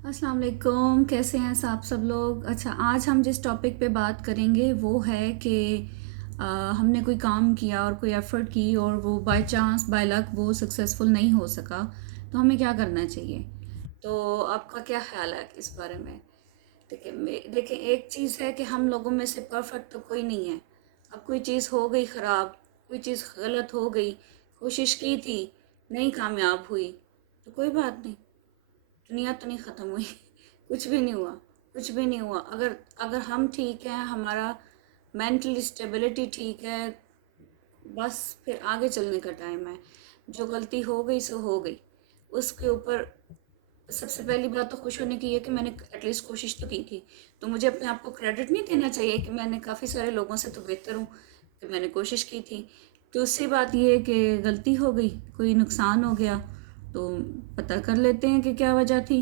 अस्सलाम वालेकुम, कैसे हैं आप सब लोग। अच्छा, आज हम जिस टॉपिक पे बात करेंगे वो है कि हमने कोई काम किया और कोई एफ़र्ट की और वो बाय चांस बाय लक वो सक्सेसफुल नहीं हो सका, तो हमें क्या करना चाहिए। तो आपका क्या ख्याल है इस बारे में। देखिए एक चीज़ है कि हम लोगों में से परफेक्ट तो कोई नहीं है। अब कोई चीज़ हो गई ख़राब, कोई चीज़ गलत हो गई, कोशिश की थी, नहीं कामयाब हुई, तो कोई बात नहीं, दुनिया तो नहीं ख़त्म हुई। कुछ भी नहीं हुआ, कुछ भी नहीं हुआ। अगर अगर हम ठीक हैं, हमारा मेंटली स्टेबिलिटी ठीक है, बस फिर आगे चलने का टाइम है। जो गलती हो गई सो हो गई। उसके ऊपर सबसे पहली बात तो खुश होने की है कि मैंने एटलीस्ट कोशिश तो की थी। तो मुझे अपने आप को क्रेडिट नहीं देना चाहिए कि मैंने काफ़ी सारे लोगों से तो बेहतर हूँ, कि मैंने कोशिश की थी। दूसरी बात ये है कि गलती हो गई, कोई नुकसान हो गया, तो पता कर लेते हैं कि क्या वजह थी।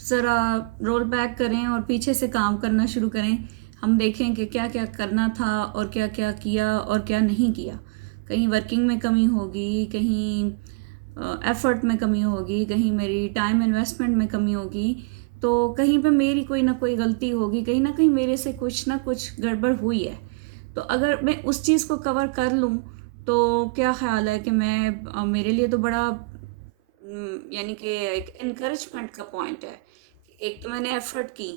ज़रा रोल बैक करें और पीछे से काम करना शुरू करें। हम देखें कि क्या क्या करना था और क्या क्या किया और क्या नहीं किया। कहीं वर्किंग में कमी होगी, कहीं एफ़र्ट में कमी होगी, कहीं मेरी टाइम इन्वेस्टमेंट में कमी होगी, तो कहीं पे मेरी कोई ना कोई गलती होगी, कहीं ना कहीं मेरे से कुछ ना कुछ गड़बड़ हुई है। तो अगर मैं उस चीज़ को कवर कर लूँ, तो क्या ख़्याल है कि मैं मेरे लिए तो बड़ा यानी कि एक इनकरेजमेंट का पॉइंट है। एक तो मैंने एफ़र्ट की,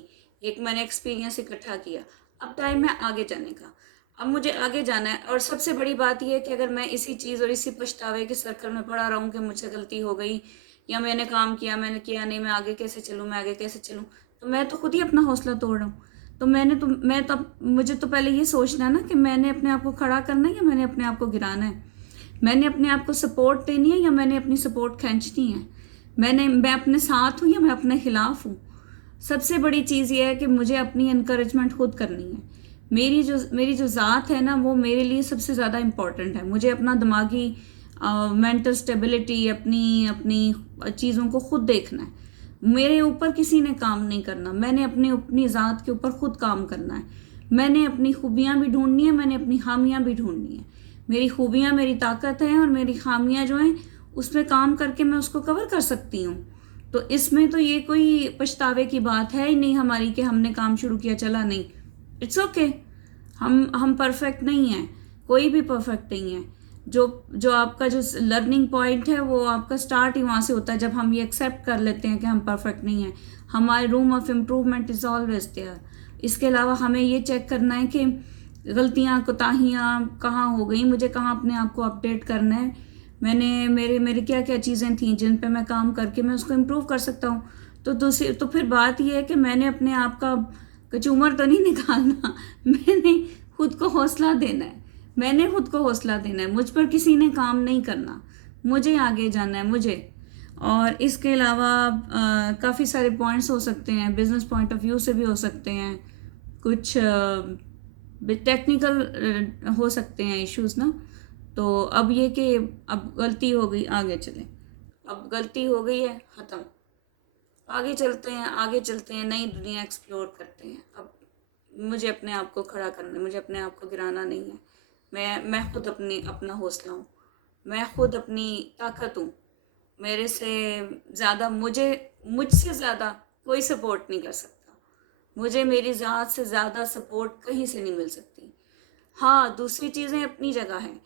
एक मैंने एक्सपीरियंस इकट्ठा किया, अब टाइम है आगे जाने का। अब मुझे आगे जाना है और सबसे बड़ी बात ये है कि अगर मैं इसी चीज़ और इसी पछतावे के सर्कल में पड़ा रहूँ कि मुझसे गलती हो गई या मैंने काम किया, मैंने किया नहीं, मैं आगे कैसे चलूँ, मैं आगे कैसे चलूँ, तो मैं तो खुद ही अपना हौसला तोड़ रहा हूँ। तो मुझे तो पहले ये सोचना है ना कि मैंने अपने आप को खड़ा करना है या मैंने अपने आप को गिराना है। मैंने अपने आप को सपोर्ट देनी है या मैंने अपनी सपोर्ट खींचनी है। मैं अपने साथ हूँ या मैं अपने खिलाफ हूँ। सबसे बड़ी चीज़ ये है कि मुझे अपनी इनकरेजमेंट खुद करनी है। मेरी जो ज़ात है ना, वो मेरे लिए सबसे ज़्यादा इम्पॉर्टेंट है। मुझे अपना दिमागी मेंटल स्टेबिलिटी, अपनी अपनी चीज़ों को खुद देखना है। मेरे ऊपर किसी ने काम नहीं करना, मैंने अपनी अपनी ज़ात के ऊपर खुद काम करना है। मैंने अपनी खूबियाँ भी ढूंढनी है, मैंने अपनी खामियाँ भी ढूंढनी है। मेरी खूबियाँ मेरी ताकत हैं और मेरी खामियाँ जो हैं उस पर काम करके मैं उसको कवर कर सकती हूँ। तो इसमें तो ये कोई पछतावे की बात है ही नहीं हमारी कि हमने काम शुरू किया चला नहीं। It's okay. हम परफेक्ट नहीं हैं, कोई भी परफेक्ट नहीं है। जो जो आपका जो लर्निंग पॉइंट है वो आपका स्टार्ट ही वहाँ से होता है, जब हम ये एक्सेप्ट कर लेते हैं कि हम परफेक्ट नहीं हैं। हमारे room of improvement is always there. इसके अलावा हमें ये चेक करना है कि गलतियाँ कोताहियाँ कहाँ हो गई, मुझे कहाँ अपने आप को अपडेट करना है। मैंने मेरे मेरे क्या क्या चीज़ें थी जिन पे मैं काम करके मैं उसको इम्प्रूव कर सकता हूँ। तो फिर बात ये है कि मैंने अपने आप का कचूमर तो नहीं निकालना। मैंने खुद को हौसला देना है। मैंने खुद को हौसला देना है, मुझ पर किसी ने काम नहीं करना। मुझे आगे जाना है, मुझे। और इसके अलावा काफ़ी सारे पॉइंट्स हो सकते हैं, बिजनेस पॉइंट ऑफ व्यू से भी हो सकते हैं, कुछ टेक्निकल हो सकते हैं इश्यूज ना। तो अब ये कि अब गलती हो गई, आगे चलें। अब गलती हो गई है, ख़त्म। आगे चलते हैं, आगे चलते हैं, नई दुनिया एक्सप्लोर करते हैं। अब मुझे अपने आप को खड़ा करना है, मुझे अपने आप को गिराना नहीं है। मैं खुद अपना हौसला हूँ। मैं खुद अपनी ताकत हूँ। मेरे से ज़्यादा मुझसे ज़्यादा कोई सपोर्ट नहीं कर सकता। मुझे मेरी ज़ात से ज़्यादा सपोर्ट कहीं से नहीं मिल सकती। हाँ, दूसरी चीज़ें अपनी जगह हैं।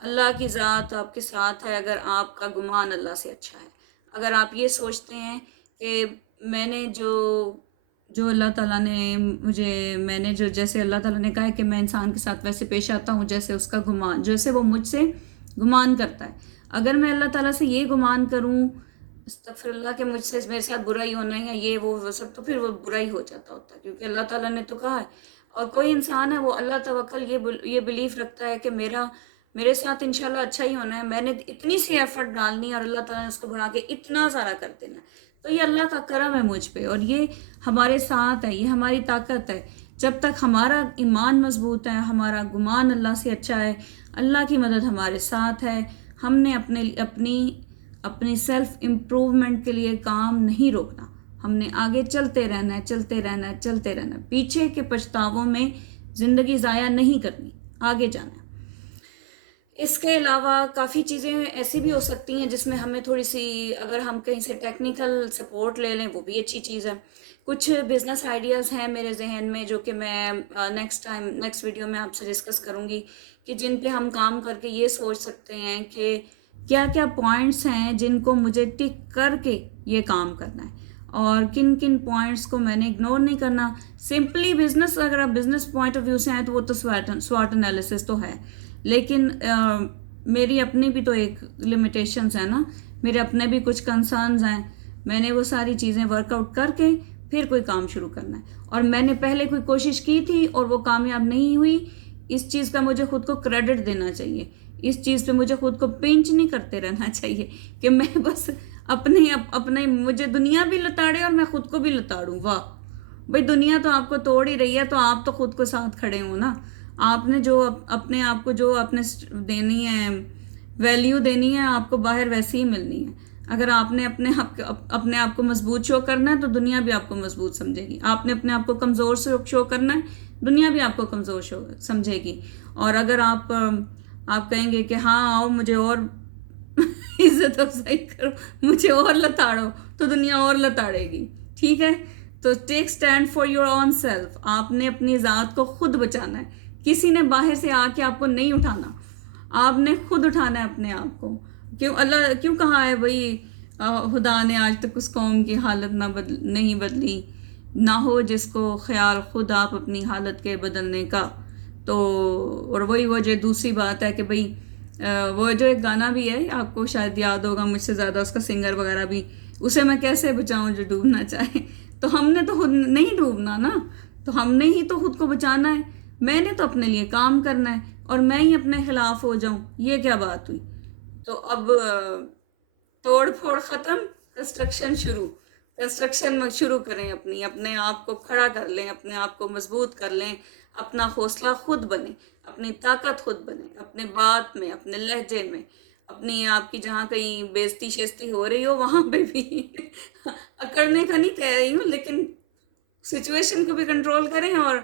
अल्लाह की ज़ात आपके साथ है अगर आपका गुमान अल्लाह से अच्छा है। अगर आप ये सोचते हैं कि मैंने जो जो अल्लाह ताला ने मुझे मैंने जो जैसे अल्लाह ताला ने कहा है कि मैं इंसान के साथ वैसे पेश आता हूँ जैसे उसका गुमान, जैसे वो मुझसे गुमान करता है। अगर मैं अल्लाह ताला से ये गुमान करूँ अस्तगफिरुल्लाह कि मुझसे मेरे साथ बुरा ही होना है या ये वो सब, तो फिर वो बुरा ही हो जाता होता है, क्योंकि अल्लाह ताला ने तो कहा है। और कोई इंसान है वो अल्लाह तवक्कल ये बिलीफ रखता है कि मेरे साथ इंशाल्लाह अच्छा ही होना है, मैंने इतनी सी एफर्ट डालनी है और अल्लाह ताला ने उसको बढ़ा के इतना सारा कर देना है। तो ये अल्लाह का करम है मुझ पे और ये हमारे साथ है, ये हमारी ताकत है। जब तक हमारा ईमान मजबूत है, हमारा गुमान अल्लाह से अच्छा है, अल्लाह की मदद हमारे साथ है, हमने अपनी अपनी सेल्फ इम्प्रूवमेंट के लिए काम नहीं रोकना। हमने आगे चलते रहना है, चलते रहना है, चलते रहना है। पीछे के पछतावों में ज़िंदगी ज़ाया नहीं करनी, आगे जाना है। اس کے علاوہ کافی چیزیں ایسی بھی ہو سکتی ہیں جس میں ہمیں تھوڑی سی، اگر ہم کہیں سے ٹیکنیکل سپورٹ لے لیں وہ بھی اچھی چیز ہے. کچھ بزنس آئیڈیاز ہیں میرے ذہن میں جو کہ میں نیکسٹ ویڈیو میں آپ سے ڈسکس کروں گی، کہ جن پہ ہم کام کر کے یہ سوچ سکتے ہیں کہ کیا کیا پوائنٹس ہیں جن کو مجھے ٹک کر کے یہ کام کرنا ہے، اور کن کن پوائنٹس کو میں نے اگنور نہیں کرنا. سمپلی بزنس، اگر آپ بزنس پوائنٹ آف ویو سے آئیں تو وہ تو سواٹ انالیسس تو ہے، لیکن میری اپنی بھی تو ایک لمیٹیشنز ہیں نا، میرے اپنے بھی کچھ کنسرنز ہیں. میں نے وہ ساری چیزیں ورک آؤٹ کر کے پھر کوئی کام شروع کرنا ہے، اور میں نے پہلے کوئی کوشش کی تھی اور وہ کامیاب نہیں ہوئی. اس چیز کا مجھے خود کو کریڈٹ دینا چاہیے، اس چیز پہ مجھے خود کو پنچ نہیں کرتے رہنا چاہیے کہ میں بس اپنے مجھے دنیا بھی لتاڑے اور میں خود کو بھی لتاڑوں. واہ بھائی، دنیا تو آپ کو توڑ ہی رہی ہے تو آپ تو خود کو ساتھ کھڑے ہو نا. آپ نے جو اپنے آپ کو جو اپنے دینی ہے، ویلیو دینی ہے، آپ کو باہر ویسی ہی ملنی ہے. اگر آپ نے اپنے آپ کو مضبوط شو کرنا ہے تو دنیا بھی آپ کو مضبوط سمجھے گی. آپ نے اپنے آپ کو کمزور شو کرنا ہے، دنیا بھی آپ کو کمزور سمجھے گی. اور اگر آپ کہیں گے کہ ہاں آؤ مجھے اور عزت افزائی کرو، مجھے اور لتاڑو، تو دنیا اور لتاڑے گی. ٹھیک ہے، تو take stand for your own self. آپ نے اپنی ذات کو خود بچانا ہے، کسی نے باہر سے آ کے آپ کو نہیں اٹھانا، آپ نے خود اٹھانا ہے اپنے آپ کو. اللہ کیوں کہا ہے بھائی، خدا نے آج تک اس قوم کی حالت نہیں بدلی، نہ ہو جس کو خیال خود آپ اپنی حالت کے بدلنے کا. تو اور وہی وجہ دوسری بات ہے کہ بھائی وہ جو ایک گانا بھی ہے، آپ کو شاید یاد ہوگا مجھ سے زیادہ اس کا سنگر وغیرہ بھی، اسے میں کیسے بچاؤں جو ڈوبنا چاہے. تو ہم نے تو خود نہیں ڈوبنا نا، تو ہم نے ہی تو خود کو بچانا ہے. میں نے تو اپنے لیے کام کرنا ہے، اور میں ہی اپنے خلاف ہو جاؤں، یہ کیا بات ہوئی. تو اب توڑ پھوڑ ختم، کنسٹرکشن میں شروع کریں. اپنے آپ کو کھڑا کر لیں، اپنے آپ کو مضبوط کر لیں، اپنا حوصلہ خود بنے، اپنی طاقت خود بنے، اپنے بات میں، اپنے لہجے میں، اپنی آپ کی جہاں کہیں بےزتی شیزتی ہو رہی ہو وہاں پہ بھی اکڑنے کا نہیں کہہ رہی ہوں، لیکن سچویشن کو بھی کنٹرول کریں. اور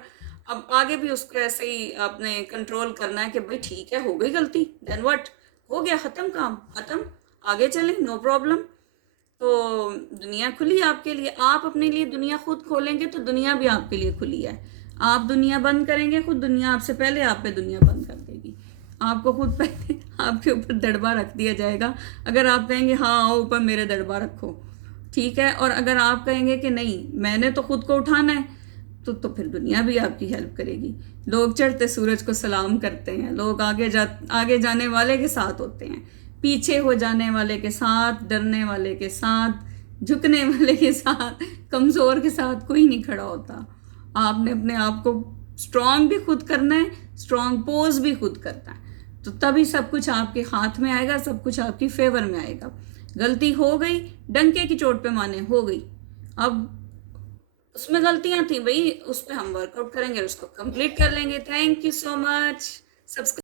اب آگے بھی اس کو ایسے ہی آپ نے کنٹرول کرنا ہے کہ بھائی ٹھیک ہے، ہو گئی غلطی، دین واٹ، ہو گیا، ختم، کام ختم، آگے چلیں، نو پرابلم. تو دنیا کھلی آپ کے لیے. آپ اپنے لیے دنیا خود کھولیں گے تو دنیا بھی آپ کے لیے کھلی ہے. آپ دنیا بند کریں گے، خود دنیا آپ سے پہلے آپ پہ دنیا بند کر دے گی. آپ کو خود پہلے آپ کے اوپر دڑبا رکھ دیا جائے گا اگر آپ کہیں گے ہاں آؤ اوپر میرے دڑبا رکھو. ٹھیک ہے، اور اگر آپ کہیں گے کہ نہیں میں نے تو خود کو اٹھانا ہے، تو پھر دنیا بھی آپ کی ہیلپ کرے گی. لوگ چڑھتے سورج کو سلام کرتے ہیں، لوگ آگے جانے والے کے ساتھ ہوتے ہیں، پیچھے ہو جانے والے کے ساتھ، ڈرنے والے کے ساتھ، جھکنے والے کے ساتھ، کمزور کے ساتھ کوئی نہیں کھڑا ہوتا. آپ نے اپنے آپ کو اسٹرانگ بھی خود کرنا ہے، اسٹرانگ پوز بھی خود کرنا ہے. تو تبھی سب کچھ آپ کے ہاتھ میں آئے گا، سب کچھ آپ کی فیور میں آئے گا. غلطی ہو گئی، ڈنکے کی چوٹ پہ مانے ہو گئی. اب اس میں غلطیاں تھیں بھائی، اس پہ ہم ورک آؤٹ کریں گے، اس کو کمپلیٹ کر لیں گے. Thank you so much. Subscribe